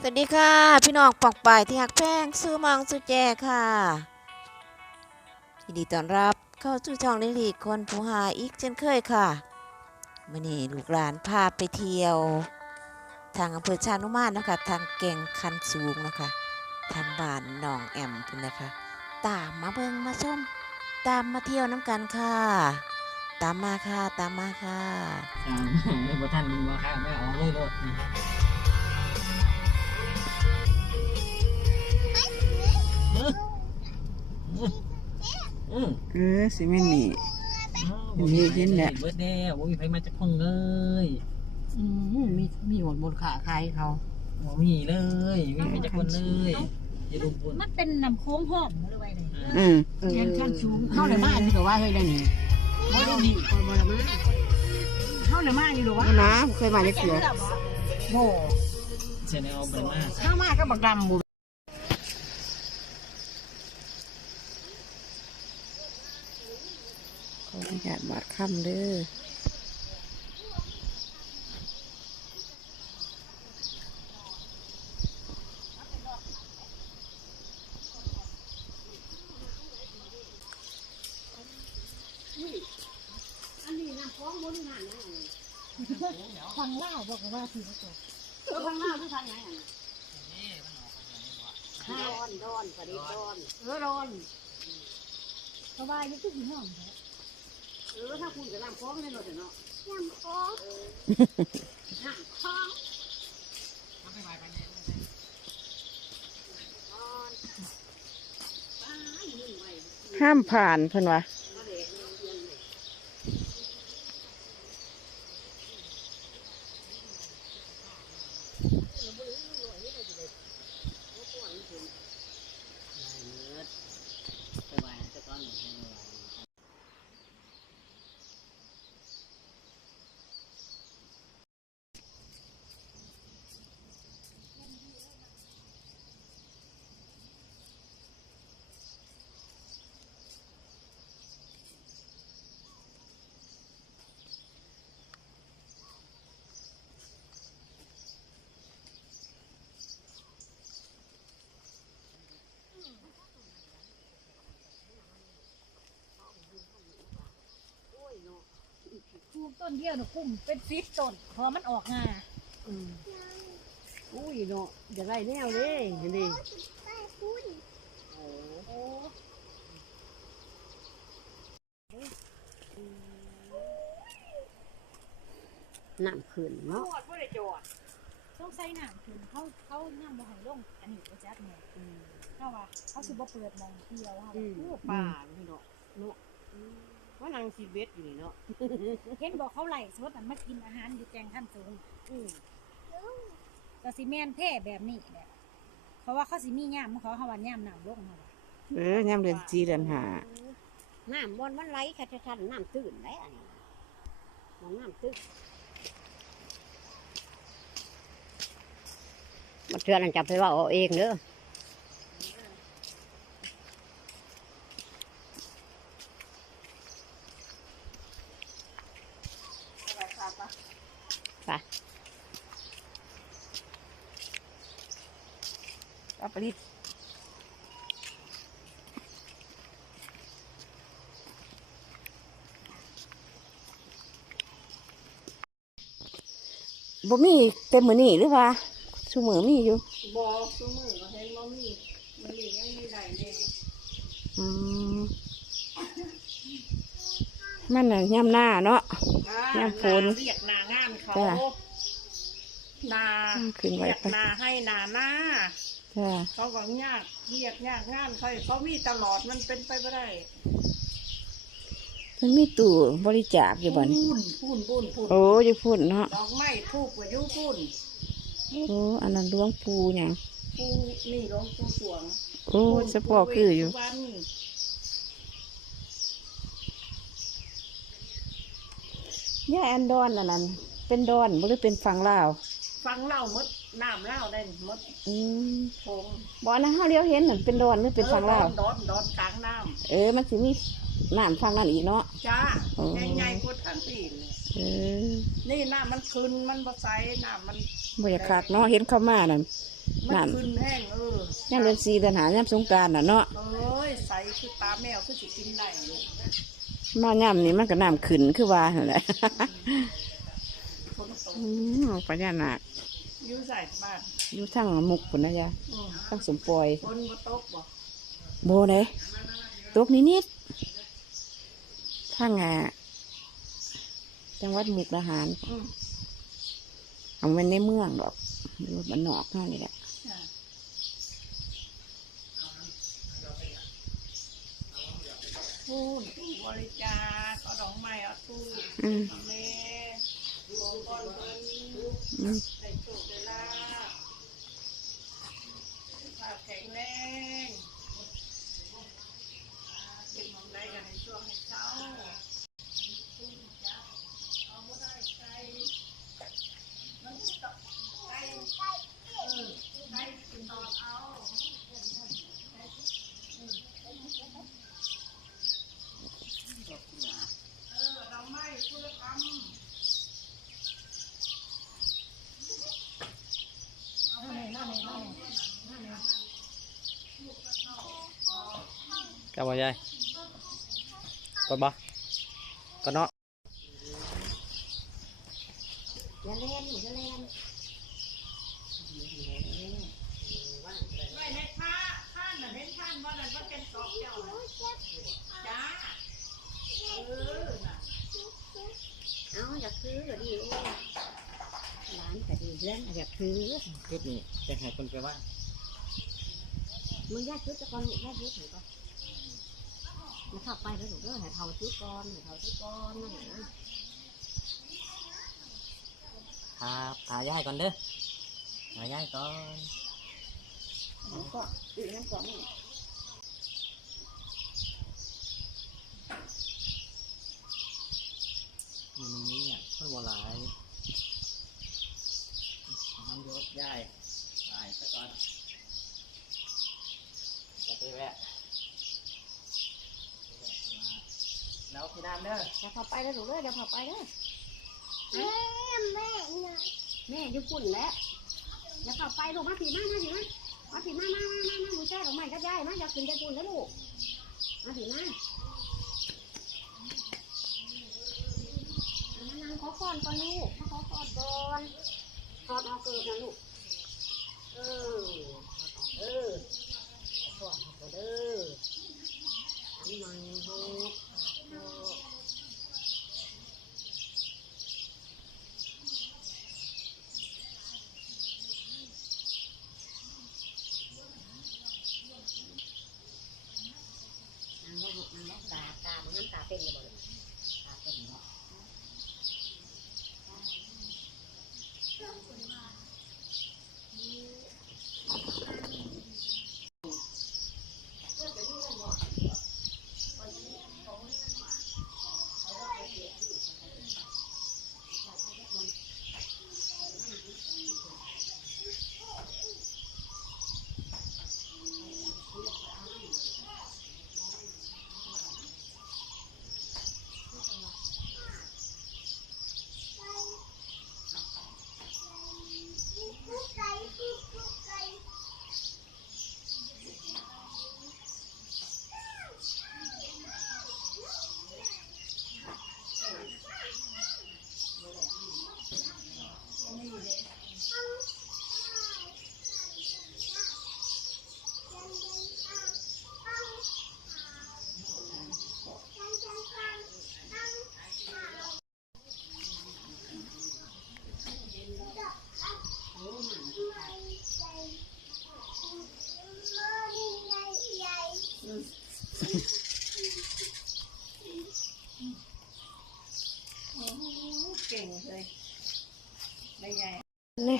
สวัสดีค่ะ พี่น้องปองป่ายที่หักแพงซื้อมังซื้อแจค่ะยินดีต้อนรับเข้าสู่ช่องลิลีคนผู้หาอีกเช่นเคยค่ะมื่อนี้ลูกหลานพาไปเที่ยว ทางอำเภอชานุมานนะคะ ทางแก่งคันสูงนะคะ ทางบ้านหนองแอมพุ่นนะคะ ตามมาเบิงมาชมตามมาเที่ยวน้ำกันค่ะ ตามมาค่ะตามมาค่ะสามไม่บ่ทันมีว่าค่ะไม่ออกเลยรถ อืมเออสิแม่นนี่มีเห็นแหละเบิดแน่บ่มีไผมาจากห้องเลยอืมมีมีหมดบนขาใครเขาบ่มีเลยมีไผจากคนเลยอย่าลุมบุญมันเป็นน้ำโค้งหอมหรือไงเลยอืมเรียนขั้นสูงเฮาเลยมาอันนี้ก็ว่าเฮ้ยได้นี่บ่ได้ดีคนบ่ละมาเท่าเลยมากอยู่หรอวะเอานะเคยมาได้เสือ โบ่เสียแนวบ่มาข้ามาก็บักดำบุ ขออนุญาตบาดค่ำเด้อฟังเล่าบอกว่าถือว่าตัวเออข้างหน้าที่ทางไหนอะร้อนร้อนพอดีร้อนเออร้อนเพราะว่ายังคือหอม เออถ้าคุณจะลำคล้องในรถเนาะน้ำโค้งน้ำคล้องห้ามผ่านเพิ่นวะ คู ต้นเดียวนะคุ้มเป็นฟิตต้นพอมันออกงาอืมอุ้ยเนาะอย่าไรแนวเลยเห็นดิโอ้น้ำขึ้นเนาะต้องใส่น้ำถึงเขาเขาน้ำบ่ให้ลงอันนี้ก็จัดเนี่ยเขาว่าเขาคือบ่เปิดมองเที่ยวเขาอืมว่าป่านี่เนาะเนาะ ว่านางชีเวตอยู่นี่เนาะเห็นบอกเขาไล่สดมันมากินอาหารอยู่แกงขั้นสูงอืมก็สิแม่นแพร่แบบนี้แหละเพราะว่าเขาสิมีย่ามของเขาเขาว่าย่ามน้ำลงเขาว่าเออย่ำเดือนจีเดือนหาน้ำบนมันไหลค่ะชันน้ำตื้นได้อันนี้มองน้ำตื้นมันเชื่อนั่นจับไปว่าเอาเองเด้อไปเอาไปรีด บ่มีเต็มมือนี่หรือว่าชูมือมีอยู่บอกซุมือก็เห็นว่ามีมันมียังมีได้แน่อืมมันน่ะย่ำหน้าเนาะ อ่าน้ำฝนเรียกนางานเขาจ้ะ นาขึ้นไว้เรียกไปนาให้นาหน้า จ้าเขาก็ยากเรียกยากงานเขาเขามีตลอดมันเป็นไปไม่ได้ มันมีตู้บริจาคอยู่บ่นี่พูนพูนพูนพูนโอ้อยพูดเนาะดอกไม้ทูบกว่ายุพูนโอ้อันนั้นหล้วงปูหยังปูนี่หลวงปูสวงโอ้เฉพาะคืออยู่วันย่าอันดอนอันนั้นเป็นดอนบ่ได้เป็นฝั่งลาวฟังเล่าหมดน้ำเล่าได้หมดอืมโพงบ่นะเฮาเลี้ยวเห็นนั่นเป็นดอนหรือเป็นฝั่งลาวออดอนดอนกลางน้เออมันสิมี น้ำฝั่งนั้นอีกเนาะำจ้าอ๋อ ใหญ่ๆพูดทั้งปีเลยเออนี่น้ำมันคืนมันบ่ใสน้ำมันบ่อยากคักเนาะเห็นเข้ามานั่น มันนั่นขึ้นแห้งเออย่ามเดือนสี่เดือนหายามสงกรารน่ะเนาะเอ้ยใสคือตาแมวคือสิกินได้ลูกมาย่ามนี่มันก็น้ำขึ้นคือว่านั่นแหละฝนตกอืมพญานาคอยู่ใส่บ้านอยู่ทั้งมุกปุ่นนะยายอืมทั้งสมปอยฝนบ่ตกบ่โบเลยตกนิด นิดๆทั้งอะจังหวัดมุกดาหารอืมเอามันในเมืองดอกอยู่บ้านนอกเท่านี้แหละจ้ะพูดบริจาคเอาดอกไม้เอาตู้อืมแม่อยู่ก่อนเพิ่นอืมได้โชคได้ลาภสุขภาพแข็งแรงเป็นของใดกันให้ช่วงให้เช้าเอาบ่ได้ใจมันต้องใจเออใจกินตอนเอาเออเราไม่พูดคำ กลับบ่ยายกดบ่ก็เนาะอย่าเล่นอย่าเล่นไว้ในผ้าผ้าน่ะเห็นผ้าว่านั่นว่าเป็นตอกเจ้าน่ะจ้าเออน่ะเอาอยากซื้อก็ดีโอ้ร้านก็ดีเรื่องอยากซื้อชุดนี้จะให้คนไปว่ามึงแยกชุดจะก่อนแยกชุดหน่อยก่อน มาขับไปแล้วถูกเด้อให้เท่าชุดก่อนให้เท่าชุดก่อนนั่นแหละครับหายายก่อนเด้อหายายก่อนแล้วก็อีกนั่นก่อนนี่มันนี้เนี่ยคนบ่หลายน้ำยศยายตายซะก่อนจะไปแวะ แล้วพี่น้ำเด้อจะขับไปแล้วถูกเด้อจะขับไปเด้อแม่แม่แม่อยู่ปุ่นแล้วจะขับไปลูกมาผีมามาผีมามาผีมามามามามาหมูแจ้ดอกไม้ก็ได้มาอยากกินได้ปุ่นแล้วลูกมาผีมามานั่งขอก่อนก่อนลูกมาขอก่อนก่อนถอดเอาเกิดนะลูกเออเออขอก่อนเด้ออันใหม่หก นี่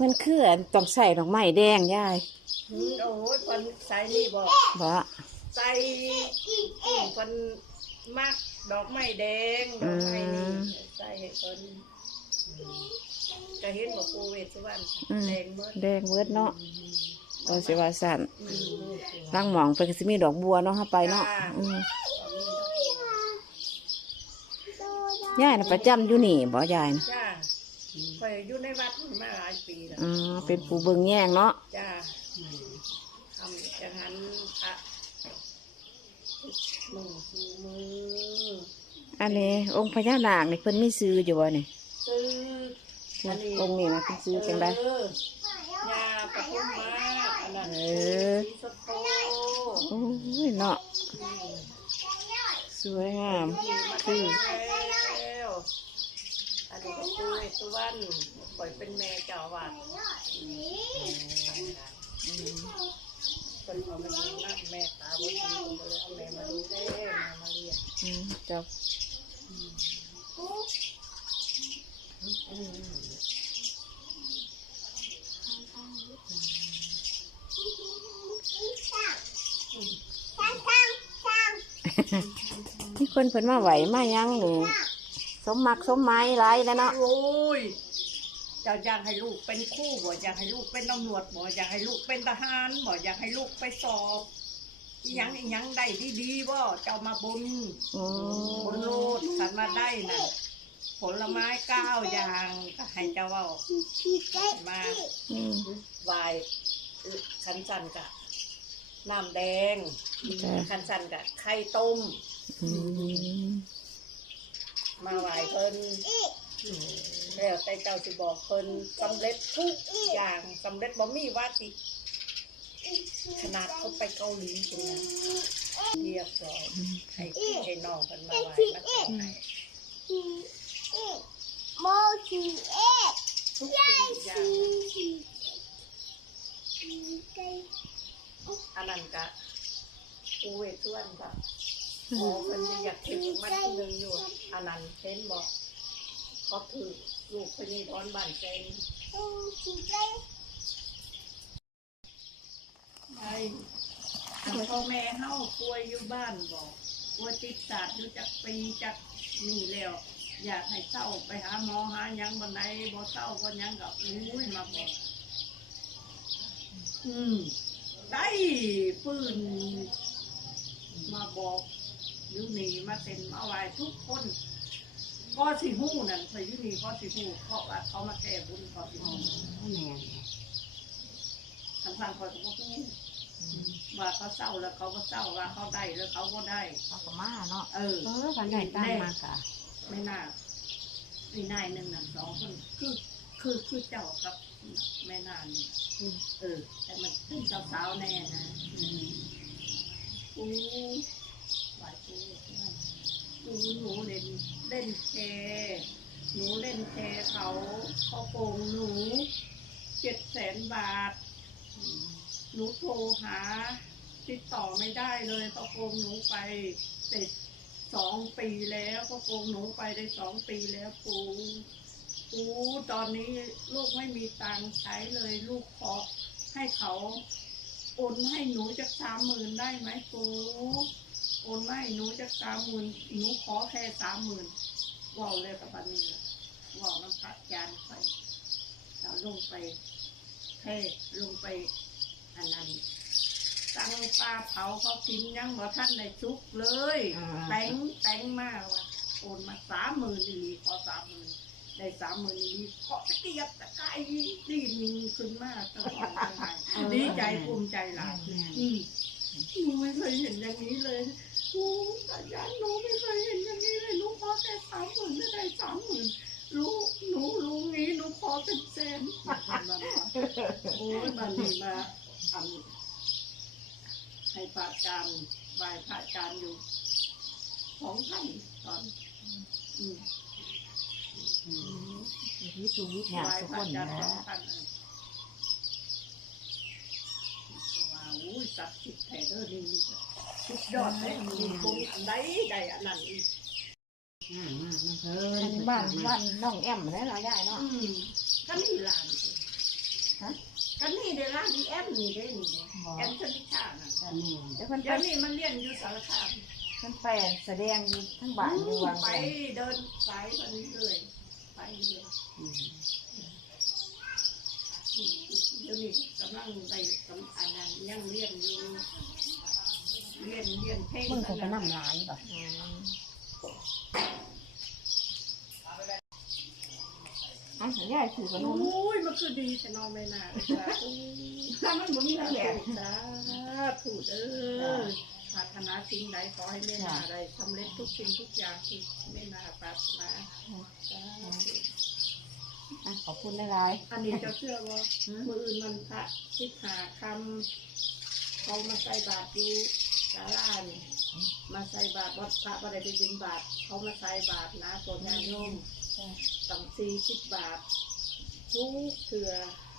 มันคืออันต้องใส่ดอกไม้แดงยายอืมโอ้ยคนใส่นี่บอกบ่ใส่กลุ่มคนมักดอกไม้แดงดอกไม้นี่ใส่ให้คนจะเห็นบอกปูเวสสุวรรณแดงเมื่อแดงเวิร์ดเนาะก็สิว่าสั่นอืมร่างหมองไปก็สิมีดอกบัวเนาะเฮาไปเนาะจ้าอืม ยายน่ะประจำอยู่นี่บ่ยายนะจ้าเคยอยู่ในวัดมาหลายปีแล้วอ๋อเป็นปูเบิงแย่งเนาะจ้าทำอย่างนั้นพระมือคือมืออันนี้องค์พญานาคนี่เพิ่นมีซื้ออยู่บ่นี่ซื้อองค์นี้นะเพิ่นซื้อจังได๋เออยาปะพุ่มมาอันนั้นเออสีสโตโอ้ยเนาะสวยงามคือแล้ว อันนี้ก็คือสุวรรณปล่อยเป็นแม่เจ้าอวาดคนเอามาดูนักแม่ตาบอดีเลยเอาแม่มาดูแลมามาเรียนอืมเจ้ามีคนเพิ่นมาไหวมายังนี่ สมมักสมไม้หลายแล้วเนาะโอ้ยจะอยากให้ลูกเป็นครู่บ่อยากให้ลูกเป็นตำรวจบ่อยากให้ลูกเป็นทหารบ่อยากให้ลูกไปสอบอีหยังอีหยังได้ดีๆบ่เจ้ามาบนอืบนโลดสันมาได้น่ะผลไม้เก้าอย่างก็ให้เจ้าเว่ามาอืมวายคันสันกะน้ำแดงจ้ะคันสันกะไข่ต้มอื มมาไหวเพิ่นแล้วแต่เจ้าสิบอกเพิ่นสำเร็จทุกอย่างสำเร็จบ่มีว่าสิขนาดเขาไปเกาหลีตรงนั้นเรียบร้อยให้พี่ให้น้องเพิ่นมาไหวมาแต่งให้ทุกสิ่งทุกอย่างอันนั้นกะอูเวทส่วนกะ โอ้เพิ่นอยากถึงมันที่หนึงอยู่อันนั้นเห็นบอกเขาถือลูกพญีทอนบ้านเซนไอ้พ่อแม่เฮาป่วยอยู่บ้านบอกป่วยติดสาดอยู่จักปีจักนี่แล้ว อยากให้เศร้าไปหาหมอหายังบันไดบ่เศร้าบ่ยังกับอุ้ยมาบอกอืมได้ปืนมาบอก ยู่นี่มาเซ็นมาไหว้ทุกคนก็สิหู้นั่นเคยอยู่นี่ก็สิหู้เพราะว่าเขามาแก้บุญก็สิหู้แม่ทำทางคอยก็บ่ฮู้ว่าเขาเศร้าแล้วเขาก็เศร้าว่าเขาได้แล้วเขาก็ได้เขาก็มาเนาะเออเออกันได้ตั้งมากะไม่น่าไม่นายหนึ่งหนึ่งสองคนคือคือคือเจ้ากับแม่นางนี่เออ แต่มันเป็นสาวสาวๆแน่นะอืมกูไหวกููหนูเล่นเล่นแชร์หนูเล่นแชร์เขาเขาโกงหนูเจ็ดแสนบาท หนูโทรหา ติดต่อไม่ได้เลยเขาโกงหนูไปติดสองปีแล้วเขาโกงหนูไปได้สองปีแล้วปูปูตอนนี้ลูกไม่มีตังค์ใช้เลยลูกขอให้เขาโอนให้หนูจะสามหมื่นได้ไหมปู โอนมาให้หนูจะสามหมื่นหนูขอแค่สามหมื่นว่าวเลยกับบันนี้ล่ะว่าวน้ำพระยานไปเราลงไปเทลงไปอันนั้นตั้งปลาเผาเขากินยังบ่ท่านได้ชุกเลยแต่งแต่งมากว่าโอนมาสามหมื่นอีหลีขอสามหมื่นได้สามหมื่นอีหลีขอตะเกียบตะกายดีมีขึ้นมากตลอดทั้งวันดีใจภูมิใจหลายอืมหนูไม่เคยเห็นอย่างนี้เลย โอ้แต่ยายหนูไม่เคยเห็นอย่างนี้เลยหนูขอแค่สามหมื่นไม่ได้สามหมื่นรู้หนูรู้งี้หนูขอเป็นแสนโอ้ยมันนี่มาทำให้พระอาจารย์ไหว้พระอาจารย์อยู่ของท่านตอนอืมวิสูวิทยาไหว้ทุกพคระนอาจารย์นะของท่านเออว่าอุ้ยศักดิ์สิทธิ์แท้เด้อนี่ สุดยอดเลยมีบุญอันใดใดอันนั้นอีกอันบ้านบ้านน้องแอมได้เราได้เนาะอืมก็นี่ร้านสิฮะก็นี่ได้ร้านที่แอมนี่ได้นี่เด้แอมชนิชาน่ะอันนี้เดี๋ยวเพิ่นไปเดี๋ยวนี้มันเรียนอยู่สารคามเพิ่นไปแสดงอยู่ทั้งบ้านอยู่วังไปเดินเดินสายไปเรื่อยไปเรื่อยเดี๋ยวนี้กำลังไปกำอันนั้นยังเรียนอยู่ เรียนเรียนเพลงมึงคงไปนั่งร้านป่ะอืมเอายายถือขนมโอ้ยมันคือดีแต่นอนไม่นานจ้ะโอ้ยถ้ามันบ่มีสาแหลมธุสาธุเด้อปรารถนาสิ่งใดขอให้แม่นาได้สำเร็จทุกสิ่งทุกอย่างที่แม่นาปรารถนาสาธุอะขอบคุณหลายอันนี้เจะเชื่อว่ามืออื่นมันพระสิบหาคำเขามาใส่บาตรอยู่ ศาลานี่มาใส่บาตรวัดพระบ่ได้ไปบินบาตรเขามาใส่บาตรนะตัวญาติโยมตั้งสี่สิบบาททุกเถื่อ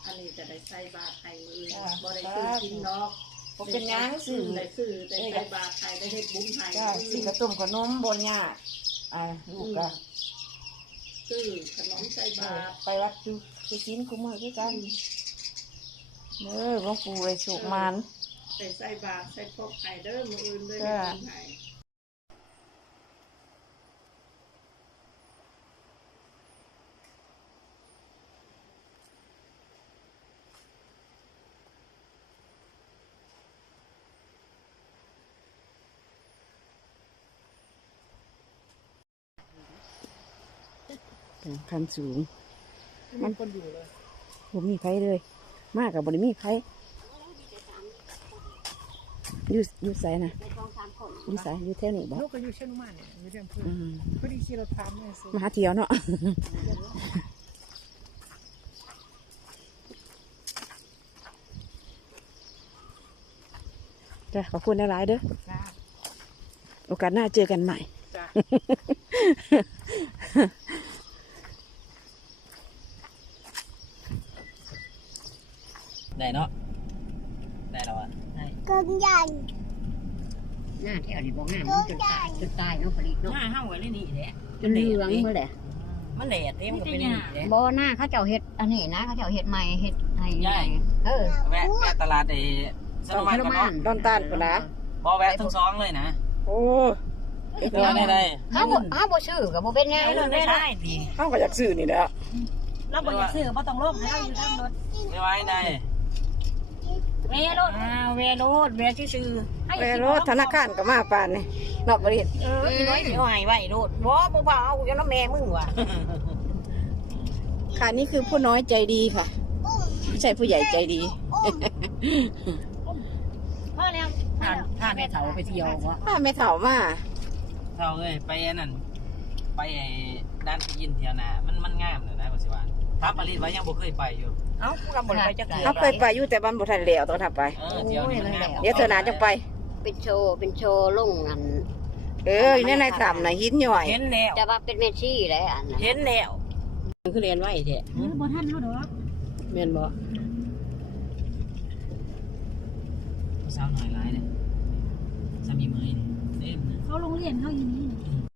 อันนี้จะได้ใส่บาตรให้มืออื่นบ่ได้ซื้อกินดอกๆผมเป็นหยังสื่อได้ซื้อได้ใส่บาตรให้ได้เฮ็ดบุญให้จ้าสิกระตุ่มขนมบนหญ้าอ่าลูกก็ซื้อขนมใส่บาตรไปวัดดูไปกินกูมือด้วยกันเด้อหลวงปู่เลยสุกมัน ได้ใส่บาตรใส่พกให้เด้อมืออื่นเลยจ้าเฮ็ดบุญให้คันสูง มันคนอยู่เลยผมมีไผเลย มากกับบริมีไผ อยู่อยู่ไสนะอยู่ไสอยู่แถวนี้บ่ลูกก็อยู่เชียงใหม่เนี่ยอยู่เรื่องเพื่อนอืมพอดีขี่รถผ่านเนี่ยสิมาหาเที่ยวเนาะจ้ะขอบคุณหลายๆเด้อจ้าโอกาสหน้าเจอกันใหม่จ้าได้เนาะได้แล้วอะ ได้หน้าแถวนี้บอกงามมันจนตายจนตายเนาะผลิตเนาะหน้าห้าไว้เลยนี่แหละจนเหลืองเมื่อแหละมันแหลดเต็มก็เป็นนี่แหละบ่หน้าเขาเจ้าเฮ็ดอันนี้นะเขาเจ้าเฮ็ดใหม่เฮ็ดให้ใหญ่เออแวะแวะตลาดไอ้สนมันก่อนเนาะดอนตาลปะนะบ่แวะทั้งสองเลยนะโอ้เดี๋ยวได้ได้เฮาบ่เฮาบ่ซื้อก็บ่เป็นไงเอาเลเลยยไม่แม่ใช่ดีเขาก็อยากซื้อนี่แหละเราบ่อยากซื้อบ่ต้องลบให้เราอยู่ทางรถไม่ไหวได้ เวโรดอ้าวเวโรดเวซื่อให้ไปรถธนาคารก็มาปานนี่นอกบริษัทเอออีน้อยสิเอาให้ไว้โรดบ่บ่บ่เอาอยู่นำแม่มึงว่ะค่ะนี่คือผู้น้อยใจดีค่ะไม่ใช่ผู้ใหญ่ใจดี พ่อแล้วพาพาแม่เฒ่าไปเที่ยวบ่ป้าไม่เถ่ามาเท่าเลยไปอันนั้นไปไอ้ด้านที่ยินเที่ยวนามันมันงามเลยนะว่าสิว่าทับปริตไว้ยังบ่เคยไปอยู่ เอ้ากูก็บ่ได้ไปจักเทื่อเขาเคยไปอยู่แต่บ้านบุทันแล้วต้องทำไป เออเที่ยวนี้มันงามเดี๋ยวเธอหนาจะไป เป็นโชว์เป็นโชว์ลงอัน เอออยู่ในในถ้ำน่ะหินย่อยเห็นแล้วแต่ว่าเป็นเมชี่แหละอันนั้นเห็นแล้วคือเรียนไว้แท้เออบ่ทันเฮาดอกเมียนบ่สาวหน่อยหลายเด้อสามีเมยนี่เต็มเลยเขาโรงเรียนเฮาอยู่นี่